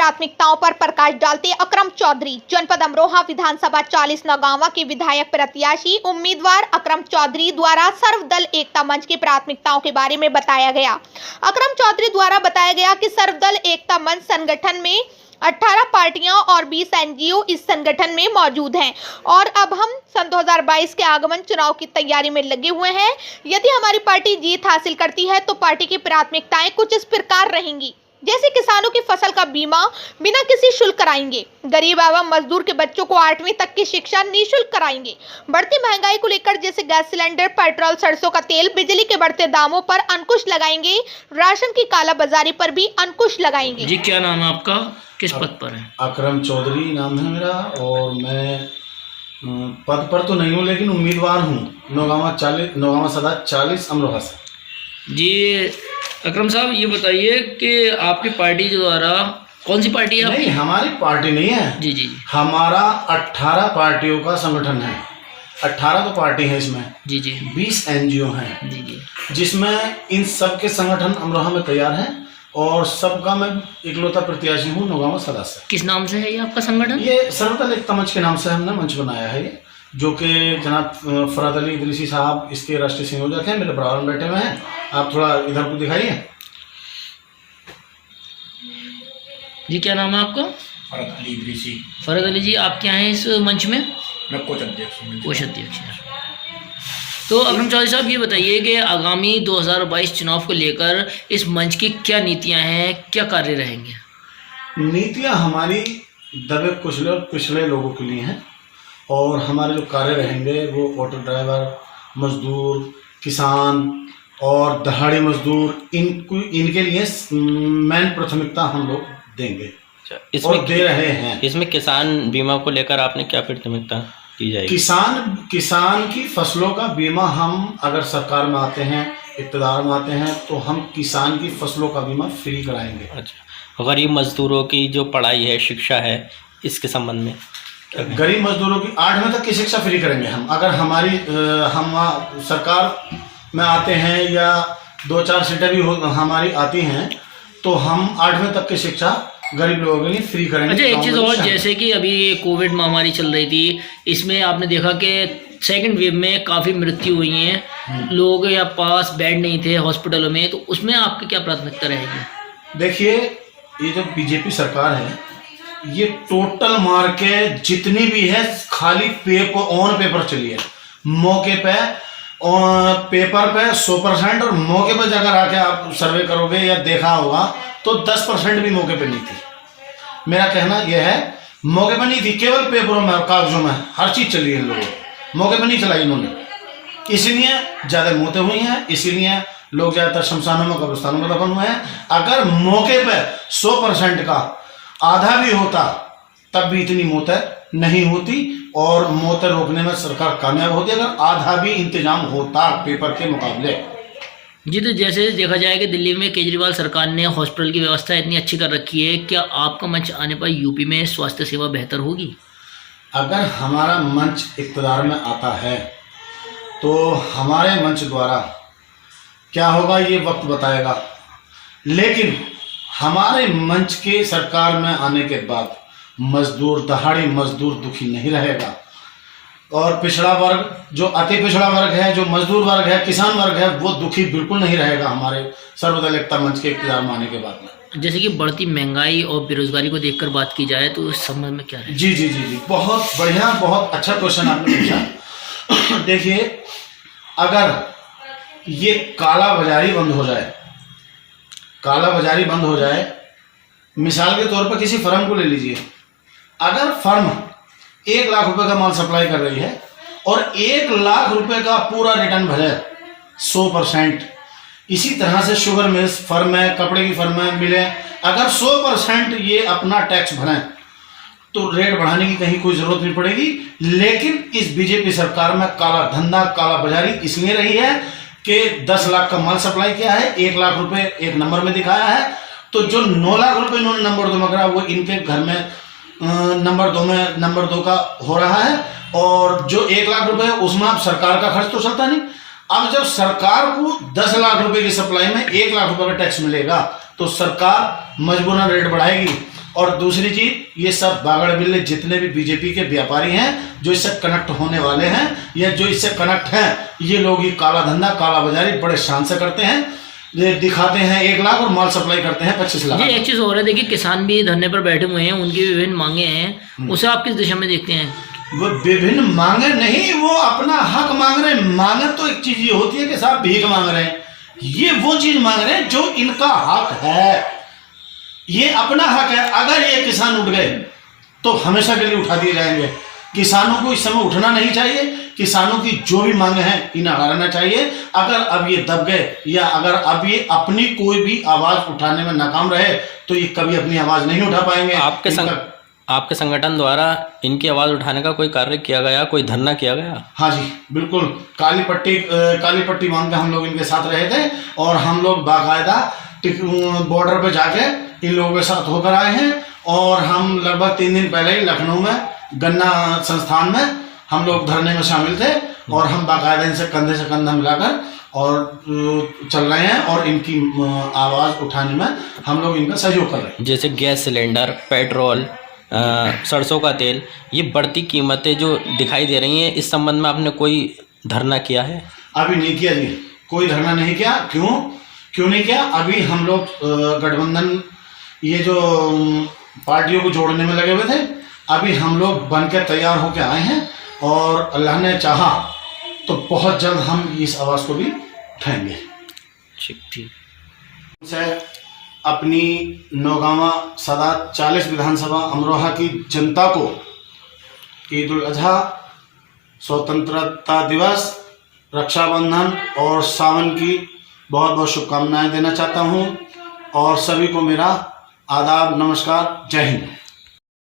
प्राथमिकताओं पर प्रकाश डालते अकरम चौधरी। जनपद अमरोहा विधानसभा 40 नौगांवा के विधायक प्रत्याशी उम्मीदवार अकरम चौधरी द्वारा सर्वदल एकता मंच की प्राथमिकताओं के बारे में बताया गया। अकरम चौधरी द्वारा बताया गया कि सर्वदल एकता मंच संगठन में 18 पार्टियां और 20 एनजीओ इस संगठन में मौजूद हैं और अब हम सन 2022 के आगमन चुनाव की तैयारी में लगे हुए हैं। यदि हमारी पार्टी जीत हासिल करती है तो पार्टी की प्राथमिकताएं कुछ इस प्रकार रहेंगी, जैसे किसानों की फसल का बीमा बिना किसी शुल्क कराएंगे, गरीब एवं मजदूर के बच्चों को 8वीं तक की शिक्षा निःशुल्क कराएंगे, बढ़ती महंगाई को लेकर जैसे गैस सिलेंडर, पेट्रोल, सरसों का तेल, बिजली के बढ़ते दामों पर अंकुश लगाएंगे, राशन की कालाबाजारी पर भी अंकुश लगाएंगे। जी, क्या नाम है आपका, किस पद पर है? अकरम चौधरी नाम है मेरा और मैं पद पर तो नहीं हूँ लेकिन उम्मीदवार हूँ नौगांवा सदा 40 अमरोहा से। जी अकरम साहब, ये बताइए कि आपकी पार्टी द्वारा, कौन सी पार्टी है आपकी? नहीं, हमारी पार्टी नहीं है। जी जी। हमारा 18 पार्टियों का संगठन है। 18 तो पार्टी है इसमें। जी जी। 20 एनजीओ हैं। जी जी। जिसमें इन सब के संगठन अमरोहा में तैयार हैं और सबका मैं इकलौता प्रत्याशी हूँ नौगांवा सदा से। किस नाम से है ये आपका संगठन? ये सर्वदल एकता मंच के नाम से हमने मंच बनाया है ये, जो कि जनाब फरहत अली इदरीसी साहब इसके राष्ट्रीय संयोजक हैं, मेरे बराबर में बैठे हुए हैं। आप थोड़ा इधर को दिखाइए। जी, क्या नाम है आपका? फरहत अली इदरीसी। फरहत अली जी, आप क्या हैं इस मंच में? मैं कोष अध्यक्ष हूँ। कोष अध्यक्ष हैं। तो अकरम चौधरी साहब, ये बताइए कि आगामी 2022 चुनाव को लेकर इस मंच की क्या नीतियां हैं, क्या कार्य रहेंगे? नीतियां हमारी दबे कुचले और पिछड़े लोगों के लिए हैं और हमारे जो कार्य रहेंगे वो ऑटो ड्राइवर, मजदूर, किसान और दहाड़ी मजदूर, इनके लिए मेन प्राथमिकता हम लोग देंगे और दे रहे हैं। इसमें किसान बीमा को लेकर आपने क्या प्राथमिकता की जाएगी? किसान की फसलों का बीमा हम अगर सरकार में आते हैं, इक़्तिदार में आते हैं तो हम किसान की फसलों का बीमा फ्री कराएंगे। अच्छा, गरीब मजदूरों की जो पढ़ाई है, शिक्षा है, इसके संबंध में गरीब मजदूरों की 8वीं तक की शिक्षा फ्री करेंगे हम। अगर हम सरकार में आते हैं या 2-4 सीटें भी हमारी आती हैं तो हम 8वीं तक की शिक्षा गरीब लोगों के लिए फ्री करेंगे। अच्छा, एक चीज़ और, जैसे कि अभी कोविड महामारी चल रही थी, इसमें आपने देखा कि सेकंड वेव में काफ़ी मृत्यु हुई हैं, लोग या पास बेड नहीं थे हॉस्पिटलों में, तो उसमें आपकी क्या प्राथमिकता रहेगी? देखिए, ये जो बीजेपी सरकार है ये टोटल मार के जितनी भी है खाली ऑन पेपर चली है। मौके पे पेपर पे 100% और मौके पे अगर आके आप सर्वे करोगे या देखा होगा तो 10% भी मौके पे नहीं थी। मेरा कहना यह है, मौके पे नहीं थी, केवल पेपरों में और कागजों में हर चीज चली है। लोगों मौके पे नहीं चलाई इन्होंने, इसीलिए ज्यादा मौतें हुई हैं, इसीलिए लोग ज्यादातर शमशानों में, कब्रिस्तानों में दफन हुए हैं। अगर मौके पे 100% का आधा भी होता तब भी इतनी मौतें नहीं होती और मौतें रोकने में सरकार कामयाब होती अगर आधा भी इंतजाम होता पेपर के मुकाबले। जी, तो जैसे देखा जाए कि दिल्ली में केजरीवाल सरकार ने हॉस्पिटल की व्यवस्था इतनी अच्छी कर रखी है, क्या आपका मंच आने पर यूपी में स्वास्थ्य सेवा बेहतर होगी? अगर हमारा मंच इक़्तिदार में आता है तो हमारे मंच द्वारा क्या होगा ये वक्त बताएगा, लेकिन हमारे मंच के सरकार में आने के बाद मजदूर, दहाड़ी मजदूर दुखी नहीं रहेगा और पिछड़ा वर्ग, जो अति पिछड़ा वर्ग है, जो मजदूर वर्ग है, किसान वर्ग है, वो दुखी बिल्कुल नहीं रहेगा हमारे सर्वदल एकता मंच के इक़्तिदार में आने के बाद में। जैसे कि बढ़ती महंगाई और बेरोजगारी को देखकर बात की जाए तो इस संबंध में क्या है? जी जी जी जी, बहुत बढ़िया, बहुत अच्छा क्वेश्चन आपने पूछा। देखिए, अगर ये काला बाजारी बंद हो जाए, मिसाल के तौर पर किसी फर्म को ले लीजिए। अगर फर्म 1 लाख रुपए का माल सप्लाई कर रही है और 1 लाख रुपए का पूरा रिटर्न भरे 100%, इसी तरह से शुगर मिल्स फर्म है, कपड़े की फर्म है, मिले, अगर 100% ये अपना टैक्स भरें तो रेट बढ़ाने की कहीं कोई जरूरत नहीं पड़ेगी। लेकिन इस बीजेपी सरकार में काला धंधा, काला बाजारी इसलिए रही है कि 10 लाख का माल सप्लाई किया है, 1 लाख रुपए एक नंबर में दिखाया है, तो जो 9 लाख रुपए इन्होंने नंबर 2 में करा वो इनके घर में नंबर 2 का हो रहा है और जो 1 लाख रुपए है उसमें अब सरकार का खर्च तो चलता नहीं। अब जब सरकार को 10 लाख रुपए की सप्लाई में 1 लाख रुपए का टैक्स मिलेगा तो सरकार मजबूरन रेट बढ़ाएगी और दूसरी चीज, ये सब बागड़ बिल्ले जितने भी बीजेपी के व्यापारी हैं जो इससे कनेक्ट होने वाले हैं या जो इससे कनेक्ट हैं, ये लोग ये काला धंधा काला बाजारी बड़े शान से करते हैं। ये दिखाते हैं 1 लाख और माल सप्लाई करते हैं 25 लाख। जी, एक चीज़ और है, देखिए किसान भी धरने पर बैठे हुए हैं, उनकी विभिन्न मांगे हैं, उसे आप किस दिशा में देखते हैं? वो विभिन्न मांगे नहीं, वो अपना हक मांग रहे हैं। मांगे तो एक चीज ये होती है कि साहब भीख मांग रहे हैं, ये वो चीज मांग रहे हैं जो इनका हक है, ये अपना हक है। अगर ये किसान उठ गए तो हमेशा के लिए उठा दिए जाएंगे। किसानों को इस समय उठना नहीं चाहिए, किसानों की जो भी मांगे हैं इन्हें हराना चाहिए। अगर अब ये दब गए या अगर अब ये अपनी कोई भी आवाज उठाने में नाकाम रहे तो ये कभी अपनी आवाज नहीं उठा पाएंगे। आपके संगठन द्वारा इनकी आवाज़ उठाने का कोई कार्य किया गया, कोई धरना किया गया? हाँ जी बिल्कुल, काली पट्टी बांध के हम लोग इनके साथ रहे थे और हम लोग बाकायदा बॉर्डर पे जाके इन लोगों के साथ होकर आए हैं। और हम लगभग 3 दिन पहले ही लखनऊ में गन्ना संस्थान में हम लोग धरने में शामिल थे और हम बाकायदा इनसे कंधे से कंधा मिलाकर और चल रहे हैं और इनकी आवाज़ उठाने में हम लोग इनका सहयोग कर रहे हैं। जैसे गैस सिलेंडर, पेट्रोल, सरसों का तेल, ये बढ़ती कीमतें जो दिखाई दे रही हैं, इस संबंध में आपने कोई धरना किया है? अभी नहीं किया जी, कोई धरना नहीं किया। क्यों नहीं किया? अभी हम लोग गठबंधन ये जो पार्टियों को जोड़ने में लगे हुए थे, अभी हम लोग बन के तैयार होकर आए हैं और अल्लाह ने चाहा तो बहुत जल्द हम इस आवाज़ को भी उठाएंगे। ठीक। अपनी नौगांवा सदा 40 विधानसभा अमरोहा की जनता को ईद उल अजहा, स्वतंत्रता दिवस, रक्षाबंधन और सावन की बहुत बहुत शुभकामनाएं देना चाहता हूं और सभी को मेरा आदाब, नमस्कार, जय हिंद।